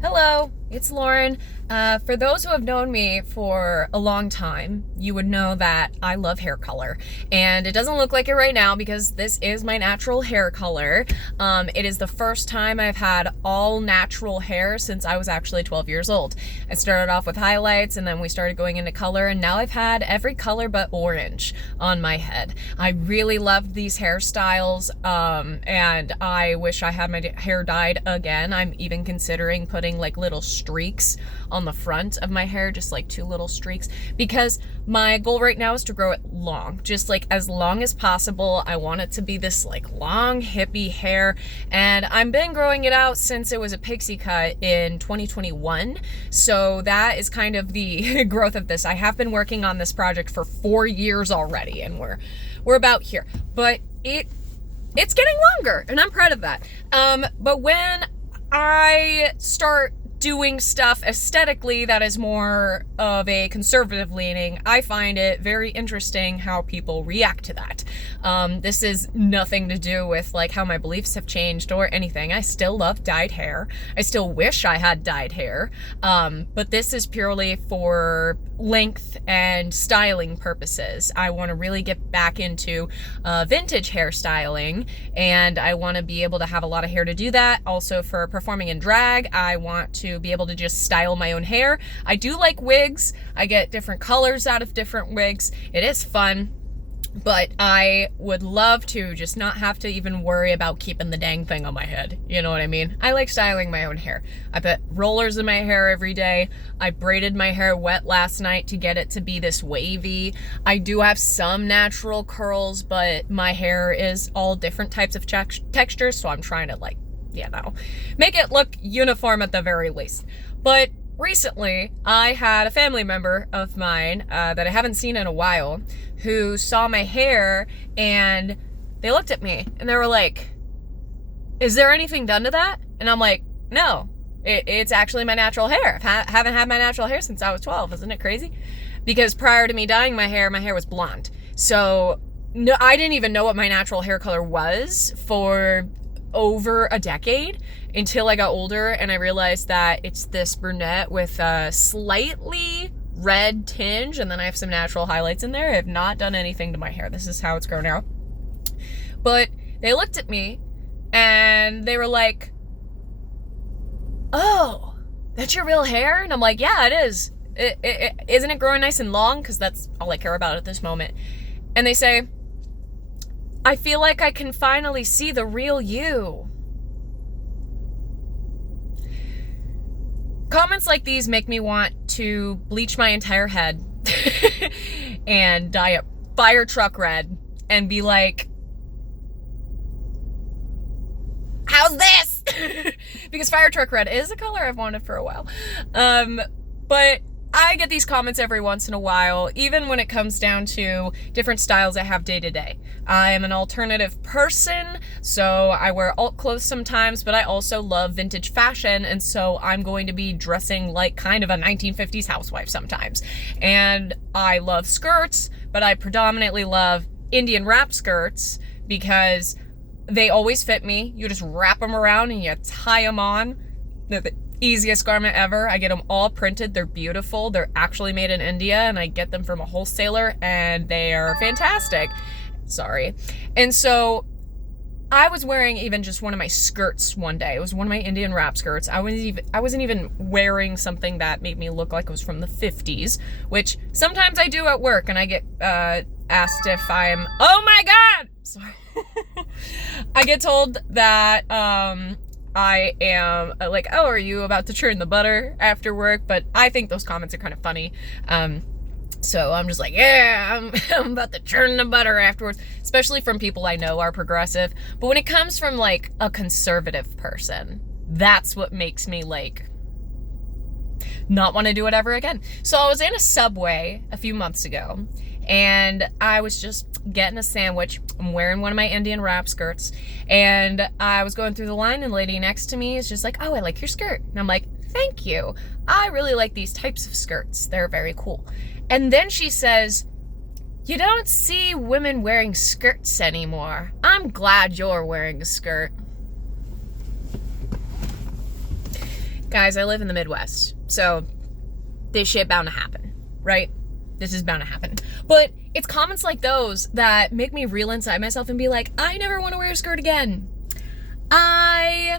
Hello, it's Lauren. For those who have known me for a long time, you would know that I love hair color. And it doesn't look like it right now because this is my natural hair color. It is the first time I've had all natural hair since I was actually 12 years old. I started off with highlights and then we started going into color, and now I've had every color but orange on my head. I really loved these hairstyles, and I wish I had my hair dyed again. I'm even considering putting like little streaks on the front of my hair, just like two little streaks, because my goal right now is to grow it long, just like as long as possible. I want it to be this like long hippie hair, and I've been growing it out since it was a pixie cut in 2021, so that is kind of the growth of this. I have been working on this project for 4 years already, and we're about here, but it's getting longer, and I'm proud of that. But when I start doing stuff aesthetically that is more of a conservative leaning, I find it very interesting how people react to that. This is nothing to do with like how my beliefs have changed or anything. I still love dyed hair. I still wish I had dyed hair. But this is purely for length and styling purposes. I want to really get back into vintage hairstyling, and I want to be able to have a lot of hair to do that. Also for performing in drag, I want to be able to just style my own hair. I do like wigs. I get different colors out of different wigs. It is fun, but I would love to just not have to even worry about keeping the dang thing on my head. You know what I mean? I like styling my own hair. I put rollers in my hair every day. I braided my hair wet last night to get it to be this wavy. I do have some natural curls, but my hair is all different types of textures, so I'm trying to like, make it look uniform at the very least. But recently, I had a family member of mine that I haven't seen in a while who saw my hair, and they looked at me and they were like, "Is there anything done to that?" And I'm like, "No, it's actually my natural hair. I haven't had my natural hair since I was 12. Isn't it crazy?" Because prior to me dyeing my hair was blonde. So no, I didn't even know what my natural hair color was for over a decade until I got older, and I realized that it's this brunette with a slightly red tinge, and then I have some natural highlights in there. I have not done anything to my hair. This is how it's grown out. But they looked at me and they were like, "Oh, that's your real hair?" And I'm like, "Yeah, it is. Isn't it growing nice and long?" Because that's all I care about at this moment. And they say, "I feel like I can finally see the real you." Comments like these make me want to bleach my entire head and dye it fire truck red and be like, "How's this?" Because fire truck red is a color I've wanted for a while. But I get these comments every once in a while, even when it comes down to different styles I have day to day. I am an alternative person, so I wear alt clothes sometimes, but I also love vintage fashion, and so I'm going to be dressing like kind of a 1950s housewife sometimes. And I love skirts, but I predominantly love Indian wrap skirts because they always fit me. You just wrap them around and you tie them on. They're the easiest garment ever. I get them all printed. They're beautiful. They're actually made in India, and I get them from a wholesaler, and they are fantastic. Sorry. And so I was wearing even just one of my skirts one day. It was one of my Indian wrap skirts. I wasn't even wearing something that made me look like it was from the 50s, which sometimes I do at work, and I get asked if I'm, oh my God! Sorry. I get told that I am like, "Oh, are you about to churn the butter after work?" But I think those comments are kind of funny. So I'm just like, "Yeah, I'm about to churn the butter afterwards," especially from people I know are progressive. But when it comes from like a conservative person, that's what makes me like not want to do it ever again. So I was in a Subway a few months ago, and I was just getting a sandwich. I'm wearing one of my Indian wrap skirts, and I was going through the line, and the lady next to me is just like, "Oh, I like your skirt." And I'm like, "Thank you. I really like these types of skirts. They're very cool." And then she says, "You don't see women wearing skirts anymore. I'm glad you're wearing a skirt." Guys, I live in the Midwest, so this shit bound to happen, right? This is bound to happen. But it's comments like those that make me reel inside myself and be like, I never want to wear a skirt again. I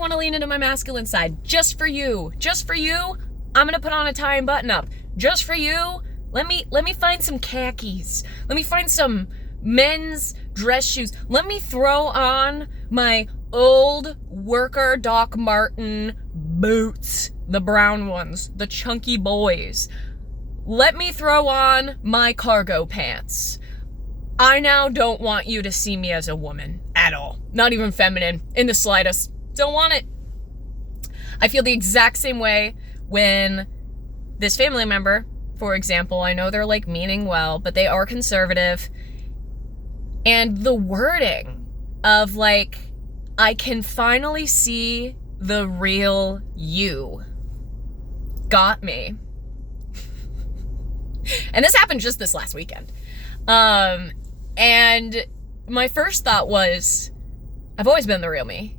want to lean into my masculine side just for you. Just for you, I'm going to put on a tie and button up. Just for you, let me find some khakis. Let me find some men's dress shoes. Let me throw on my old worker Doc Marten boots, the brown ones, the chunky boys. Let me throw on my cargo pants. I now don't want you to see me as a woman at all. Not even feminine in the slightest. Don't want it. I feel the exact same way when this family member, for example, I know they're like meaning well, but they are conservative. And the wording of like, I can finally see the real you, got me. And this happened just this last weekend. And my first thought was, I've always been the real me.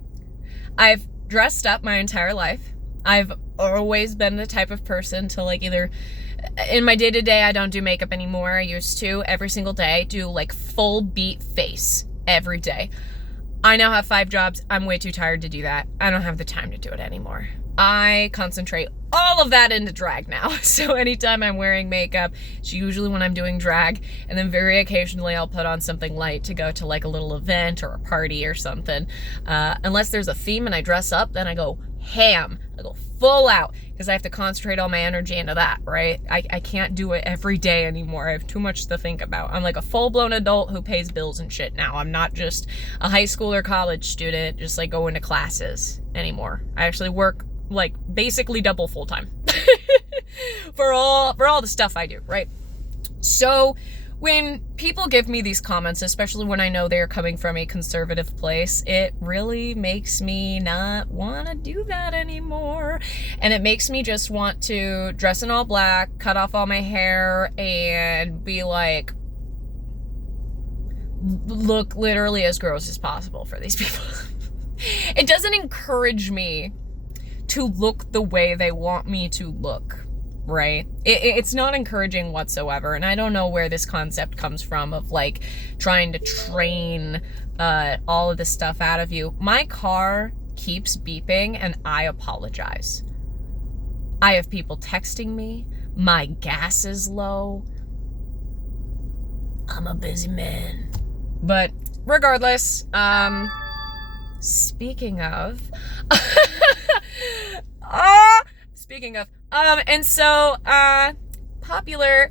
I've dressed up my entire life. I've always been the type of person to like either, in my day-to-day, I don't do makeup anymore. I used to every single day do like full beat face every day. I now have 5 jobs. I'm way too tired to do that. I don't have the time to do it anymore. I concentrate all of that into drag now. So anytime I'm wearing makeup, it's usually when I'm doing drag, and then very occasionally I'll put on something light to go to like a little event or a party or something. Unless there's a theme and I dress up, then I go ham. I go full out because I have to concentrate all my energy into that, right? I can't do it every day anymore. I have too much to think about. I'm like a full-blown adult who pays bills and shit now. I'm not just a high school or college student just like going to classes anymore. I actually work like basically double full-time for all the stuff I do, right? So when people give me these comments, especially when I know they're coming from a conservative place, it really makes me not want to do that anymore. And it makes me just want to dress in all black, cut off all my hair, and be like, look literally as gross as possible for these people. It doesn't encourage me to look the way they want me to look. Right? It's not encouraging whatsoever. And I don't know where this concept comes from of like trying to train all of this stuff out of you. My car keeps beeping and I apologize. I have people texting me. My gas is low. I'm a busy man. But regardless, speaking of, and so, popular,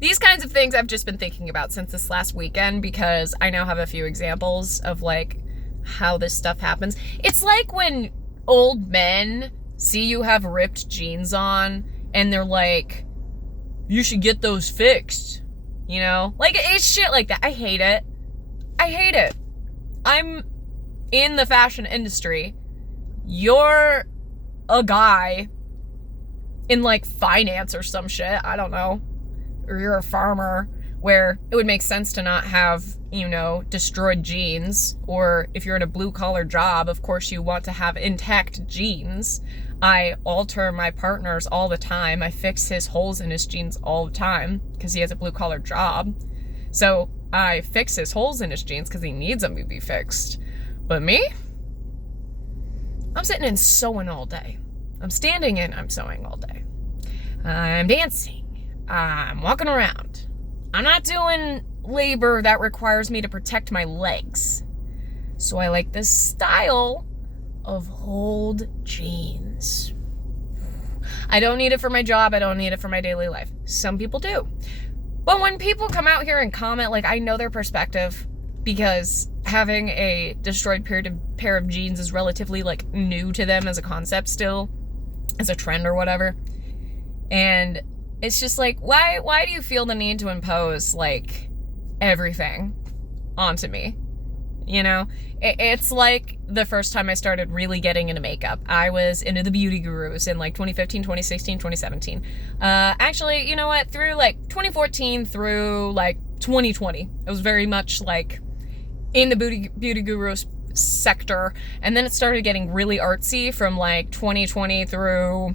these kinds of things I've just been thinking about since this last weekend because I now have a few examples of like how this stuff happens. It's like when old men see you have ripped jeans on and they're like, you should get those fixed, you know? Like, it's shit like that. I hate it. I'm in the fashion industry. You're a guy in like finance or some shit, I don't know, or you're a farmer where it would make sense to not have, you know, destroyed jeans, or if you're in a blue collar job, of course you want to have intact jeans. I alter my partners all the time. I fix his holes in his jeans all the time because he has a blue collar job. So I fix his holes in his jeans because he needs them to be fixed. But me? I'm sitting and sewing all day. I'm standing and I'm sewing all day. I'm dancing. I'm walking around. I'm not doing labor that requires me to protect my legs. So I like this style of hold jeans. I don't need it for my job. I don't need it for my daily life. Some people do. But when people come out here and comment, like, I know their perspective because having a destroyed pair of jeans is relatively like new to them as a concept still, as a trend or whatever. And it's just like, why do you feel the need to impose like everything onto me? You know, it's like the first time I started really getting into makeup. I was into the beauty gurus in like 2015, 2016, 2017. Actually, you know what? Through like 2014 through like 2020, it was very much like in the beauty guru sector. And then it started getting really artsy from like 2020 through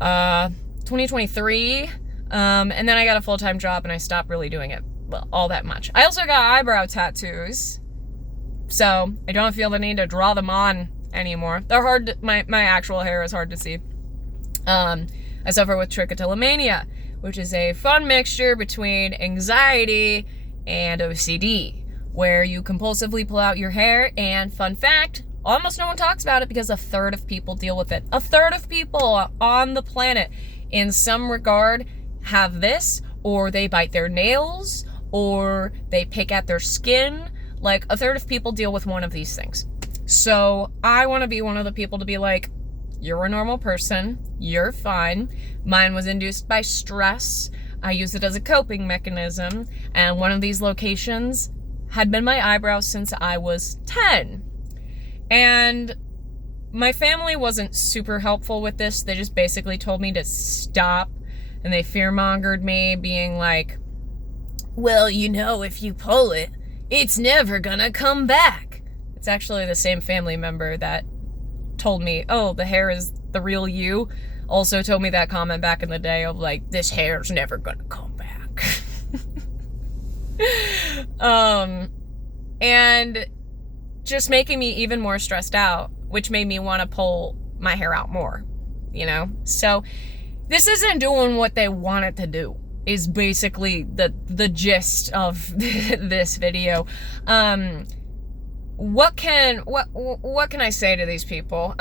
2023. And then I got a full-time job and I stopped really doing it all that much. I also got eyebrow tattoos, so I don't feel the need to draw them on anymore. They're hard to, my actual hair is hard to see. I suffer with trichotillomania, which is a fun mixture between anxiety and OCD, where you compulsively pull out your hair, and fun fact, almost no one talks about it because a third of people deal with it. A third of people on the planet in some regard have this, or they bite their nails, or they pick at their skin. Like, a third of people deal with one of these things. So I want to be one of the people to be like, you're a normal person, you're fine. Mine was induced by stress. I use it as a coping mechanism, and one of these locations had been my eyebrows since I was 10. And my family wasn't super helpful with this. They just basically told me to stop, and they fear-mongered me, being like, well, you know, if you pull it, it's never gonna come back. It's actually the same family member that told me, oh, the hair is the real you, also told me that comment back in the day of like, this hair's never gonna come back. And just making me even more stressed out, which made me want to pull my hair out more, you know? So this isn't doing what they want it to do, is basically the gist of this video. What can I say to these people?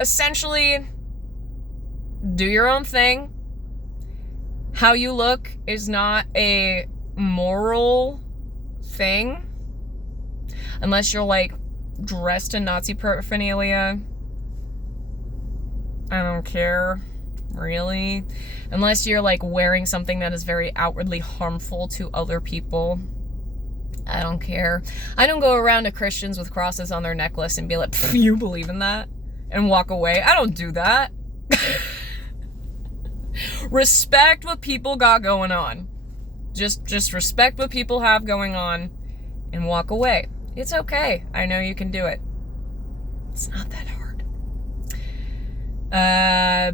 Essentially, do your own thing. How you look is not a moral thing, unless you're like dressed in Nazi paraphernalia. I don't care, really. Unless you're like wearing something that is very outwardly harmful to other people. I don't care. I don't go around to Christians with crosses on their necklace and be like, you believe in that? And walk away. I don't do that. Respect what people got going on. Just respect what people have going on and walk away. It's okay. I know you can do it. It's not that hard.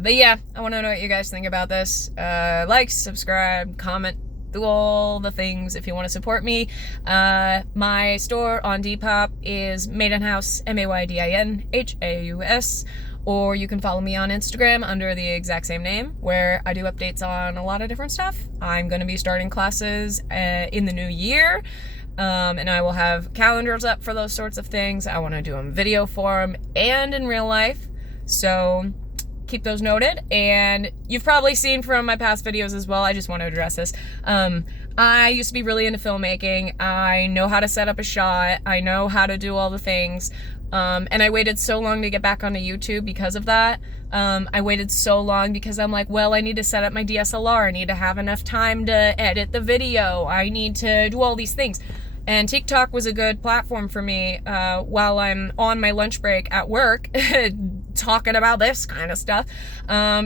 But yeah, I want to know what you guys think about this. Like, subscribe, comment, do all the things if you want to support me. My store on Depop is Maidinhaus, Maydinhaus, or you can follow me on Instagram under the exact same name, where I do updates on a lot of different stuff. I'm going to be starting classes in the new year, and I will have calendars up for those sorts of things. I want to do them in video form and in real life, so keep those noted. And you've probably seen from my past videos as well, I just want to address this. I used to be really into filmmaking. I know how to set up a shot. I know how to do all the things. And I waited so long to get back onto YouTube because of that. I waited so long because I'm like, well, I need to set up my DSLR. I need to have enough time to edit the video. I need to do all these things. And TikTok was a good platform for me while I'm on my lunch break at work talking about this kind of stuff,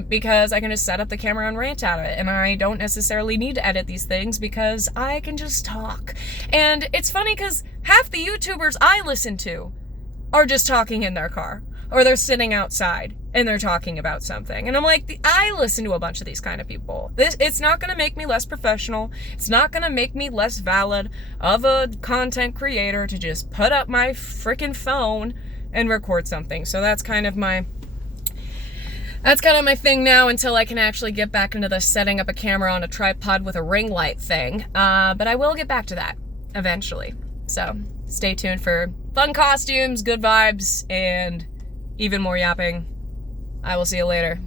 because I can just set up the camera and rant at it, and I don't necessarily need to edit these things because I can just talk. And it's funny because half the YouTubers I listen to are just talking in their car, or they're sitting outside and they're talking about something. And I'm like, I listen to a bunch of these kind of people. It's not going to make me less professional. It's not going to make me less valid of a content creator to just put up my freaking phone and record something. So that's kind of my thing now, until I can actually get back into the setting up a camera on a tripod with a ring light thing. But I will get back to that eventually. So stay tuned for fun costumes, good vibes, and even more yapping. I will see you later.